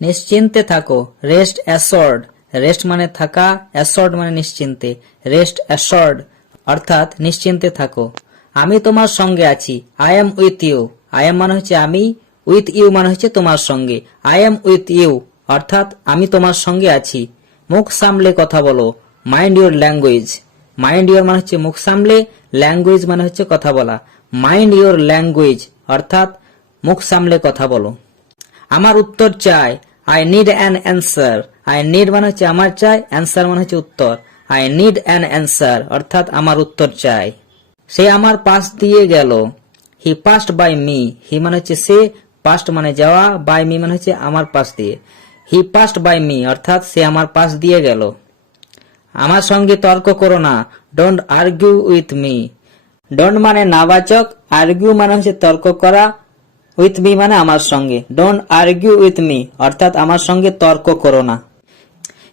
নিশ্চিন্তে থাকো, rest অ্যাসর্ড। Rest মানে থাকা, অ্যাসর্ড মানে নিশ্চিন্তে। রেস্ট অ্যাসর্ড অর্থাৎ নিশ্চিন্তে থাকো। আমি তোমার সঙ্গে আছি, I am with you. I am মানে হচ্ছে আমি, উইথ ইউ মানে হচ্ছে তোমার সঙ্গে। আই এম উইথ ইউ অর্থাৎ আমি তোমার সঙ্গে আছি। মুখ সামলে কথা বলো, mind your language. Mind your মানে হচ্ছে মুখ সামলে, ল্যাঙ্গুয়েজ মানে হচ্ছে কথা বলা। মাইন্ড ইউর ল্যাঙ্গুয়েজ অর্থাৎ মুখ সামলে কথা বলো। আমার উত্তর চাই, I need an answer. I need মানে হচ্ছে আমার চাই, অ্যান্সার মানে হচ্ছে উত্তর। আই নিড অ্যান অ্যান্সার অর্থাৎ আমার উত্তর চাই। সে আমার পাশ দিয়ে গেল, হি পাস্ট বাই মি। হি মানে হচ্ছে সে, পাস্ট মানে যাওয়া, বাই মি মানে হচ্ছে আমার পাশ দিয়ে। হি পাস্ট বাই মি অর্থাৎ সে আমার পাশ দিয়ে গেল। আমার সঙ্গে তর্ক করো না, don't argue with me. Don't মানে নাবাচক, আর্গিউ মানে হচ্ছে তর্ক করা, উইথ মি মানে আমার সঙ্গে। ডোন্ট আর্গিউ উইথ মি অর্থাৎ আমার সঙ্গে তর্ক করো না।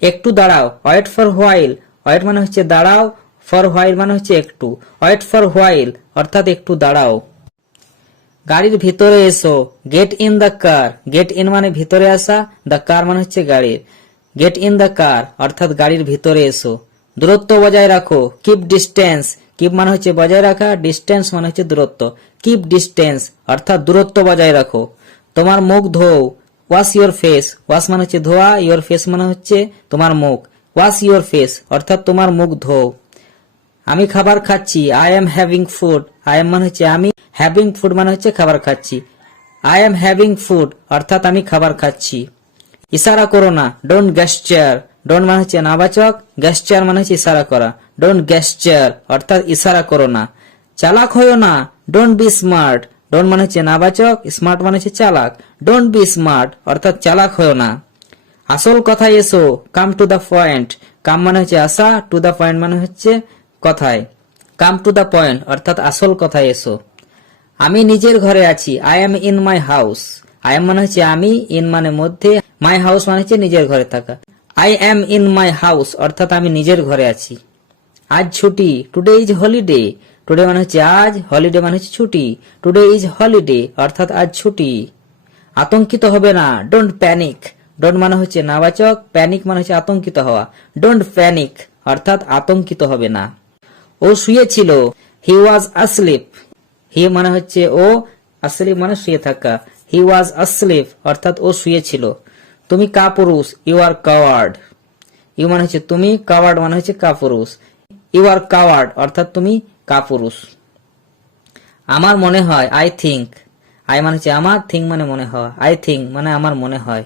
একটু দাঁড়াও, ওয়েট ফর হোয়াইল। ওয়েট মানে হচ্ছে দাঁড়াও, ফর হোয়াইল মানে হচ্ছে একটু। ওয়েট ফর হোয়াইল অর্থাৎ একটু দাঁড়াও। গাড়ির ভিতরে এসো, get in the car. Get in মানে ভিতরে আসা, দ্য কার মানে হচ্ছে গাড়ির। গেট ইন দ্য কার অর্থাৎ গাড়ির ভিতরে এসো। দূরত্ব বজায় রাখো, কিপ ডিস্টেন্স। কিপ মানে হচ্ছে বজায় রাখা, ডিস্টেন্স মানে হচ্ছে দূরত্ব। কিপ ডিস্টেন্স অর্থাৎ দূরত্ব বজায় রাখো। তোমার মুখ ধোও, ওয়াশ ইউর ফেস। ওয়াশ মানে হচ্ছে ধোয়া, ইউর ফেস মানে হচ্ছে তোমার মুখ। ওয়াশ ইউর ফেস অর্থাৎ তোমার মুখ ধোও। আমি খাবার খাচ্ছি, I am having food. I am মানে হচ্ছে আমি, হ্যাভিং ফুড মানে হচ্ছে খাবার খাচ্ছি। আই এম হ্যাভিং ফুড অর্থাৎ আমি খাবার খাচ্ছি। ইশারা করো না, ডোন্ট গেস্টার। ডোন্ট মানে হচ্ছে নাবাচক, গেস্টার মানে হচ্ছে ইশারা করা। ডোন্ট গেস্টার অর্থাৎ ইশারা করো না। চালাক হয়ো না, ডোন্ট বি স্মার্ট। ডোন্ট মানে হচ্ছে নাবাচক, স্মার্ট মানে হচ্ছে চালাক। ডোন্ট বি স্মার্ট অর্থাৎ চালাক হয়ো না। আসল কথায় এসো, কাম টু দ্য পয়েন্ট। কাম মানে হচ্ছে আসা, টু দ্য পয়েন্ট মানে হচ্ছে কথায়। কাম টু দ্য পয়েন্ট অর্থাৎ আসল কথায় এসো। আমি নিজের ঘরে আছি, I M in my house. I am মানে হচ্ছে আমি, ইন মানে মধ্যে, মাই হাউস মানে হচ্ছে নিজের ঘরে থাকা। I am in my house অর্থাৎ আমি নিজের ঘরে আছি। আজ ছুটি, টুডে ইজ হলিডে। টুডে মানে হচ্ছে আজ, হলিডে মানে হচ্ছে ছুটি। টুডে ইজ হলিডে অর্থাৎ আজ ছুটি। আতঙ্কিত হবে না, ডোন্ট প্যানিক। ডোন্ট মানে হচ্ছে নাবাচক, প্যানিক মানে হচ্ছে আতঙ্কিত হওয়া। ডোন্ট প্যানিক অর্থাৎ আতঙ্কিত হবে না। ও শুয়েছিল, হি ওয়াজ আসলিপ। হি মানে হচ্ছে ও, আসলিপ মানে শুয়ে থাকা। হি ওয়াজ আসলিপ অর্থাৎ ও শুয়েছিল। তুমি কাপুরুষ, ইউ আর কাওয়ার্ড। ইউ মানে হচ্ছে তুমি, কাওয়ার্ড মানে হচ্ছে কাপুরুষ। ইউ আর কাওয়ার্ড অর্থাৎ তুমি কাপুরুষ। আমার মনে হয়, আই থিঙ্ক। আই মানে হচ্ছে আমার, থিঙ্ক মানে মনে হওয়া। আই থিঙ্ক মানে আমার মনে হয়।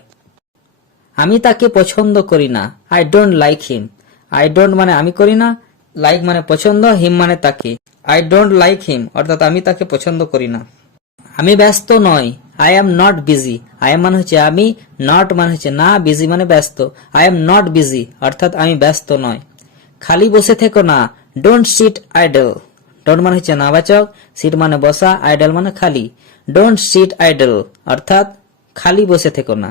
আমি তাকে পছন্দ করি না, I don't like him. I don't মানে আমি করি না, লাইক মানে পছন্দ, হিম মানে তাকে। আই ডোন্ট লাইক হিম অর্থাৎ আমি তাকে পছন্দ করি না। আমি ব্যস্ত নই, I am not busy. I am মানে হচ্ছে আমি, নট মানে হচ্ছে না, বিজি মানে ব্যস্ত। আই এম নট বিজি অর্থাৎ আমি ব্যস্ত নয়। খালি বসে থেকো না, ডোন্ট সিট আইডল। ডোন্ট মানে হচ্ছে নাবাচক, সিট মানে বসা, আইডল মানে খালি। ডোন্ট সিট আইডল অর্থাৎ খালি বসে থেকো না।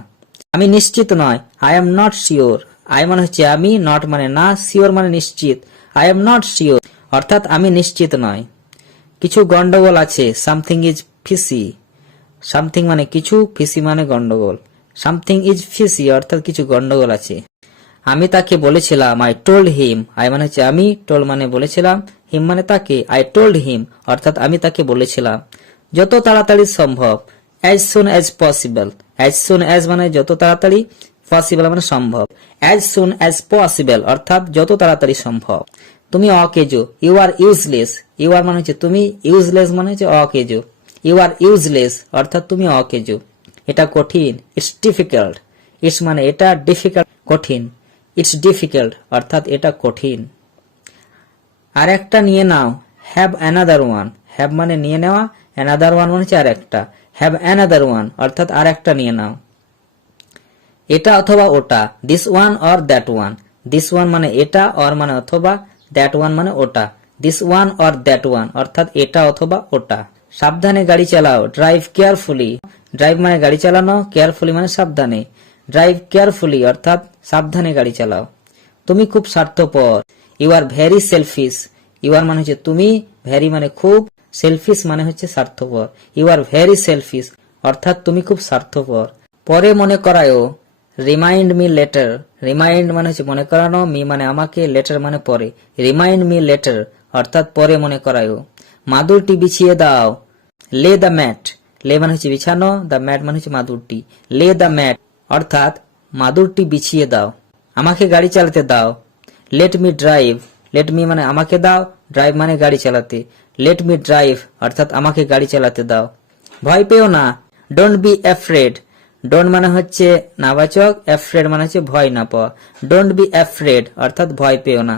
আমি নিশ্চিত নয়, I am not sure. I মানে হচ্ছে আমি, নট মানে না, শিওর মানে নিশ্চিত। আই এম নট শিওর অর্থাৎ আমি নিশ্চিত নয়। কিছু গন্ডগোল আছে, সামথিং ইজ ফিসি। সামথিং মানে কিছু, ফিসি মানে গন্ডগোল। সামথিং ইজ ফিসি অর্থাৎ কিছু গন্ডগোল আছে। আমি তাকে বলেছিলাম, আই টোল্ড হিম। আই মানে হচ্ছে আমি, টোল্ড মানে বলেছিলাম, হিম মানে তাকে। আই টোল্ড হিম অর্থাৎ আমি তাকে বলেছিলাম। যত তাড়াতাড়ি সম্ভব, as soon as possible. As soon as মানে যত তাড়াতাড়ি, পসিবল মানে সম্ভব। অ্যাজ সুন অ্যাজ পসিবল অর্থাৎ যত তাড়াতাড়ি সম্ভব। তুমি অকেজো, you are useless. You are মানে হচ্ছে তুমি, ইউজলেস মানে হচ্ছে অকেজো। ইউ আর ইউজলেস অর্থাৎ তুমি অকেজো। এটা কঠিন, ইটস ডিফিকাল্ট। ইটস মানে এটা, ডিফিকাল্ট কঠিন। ইটস ডিফিকাল্ট অর্থাৎ এটা কঠিন। আর একটা নিয়ে নাও, হ্যাভ অ্যানাদার ওয়ান। হ্যাভ মানে নিয়ে নেওয়া, অ্যানাদার ওয়ান মানে হচ্ছে আর একটা। হ্যাভ অ্যানাদার ওয়ান অর্থাৎ আর একটা নিয়ে নাও। এটা অথবা ওটা, this one or that one. This one মানে এটা, অর মানে অথবা, দ্যাট ওয়ান মানে ওটা। This one or that one অর্থাৎ এটা অথবা ওটা। সাবধানে গাড়ি চালাও, ড্রাইভ কেয়ারফুলি। ড্রাইভ মানে গাড়ি চালানো, কেয়ারফুলি মানে সাবধানে। ড্রাইভ কেয়ারফুলি অর্থাৎ সাবধানে গাড়ি চালাও। তুমি খুব স্বার্থপর, you are very selfish. You are মানে হচ্ছে তুমি, ভেরি মানে খুব, সেলফিশ মানে হচ্ছে স্বার্থপর। ইউ আর ভেরি সেলফিশ অর্থাৎ তুমি খুব স্বার্থপর। পরে মনে করায়ও, রিমাইন্ড মি লেটার। রিমাইন্ড মানে হচ্ছে মনে করানো, মি মানে আমাকে, লেটার মানে পরে। রিমাইন্ড মি লেটার অর্থাৎ পরে মনে করায়ও। মাদুরটি বিছিয়ে দাও। লে দ্য ম্যাট। লে মানে হচ্ছে বিছানো, দ্য ম্যাট মানে হচ্ছে মাদুরটি। লে দ্য ম্যাট অর্থাৎ মাদুরটি বিছিয়ে দাও। আমাকে গাড়ি চালাতে দাও। Let me drive. Let me মানে আমাকে দাও, ড্রাইভ মানে গাড়ি চালাতে। লেট মি ড্রাইভ অর্থাৎ আমাকে গাড়ি চালাতে দাও। ভয় পেও না। Don't be afraid. ডোন্ট মানে হচ্ছে নাবাচক, অ্যাফ্রেড মানে হচ্ছে ভয় না পাওয়া। ডোন্ট বি অ্যাফ্রেড অর্থাৎ ভয় পেও না।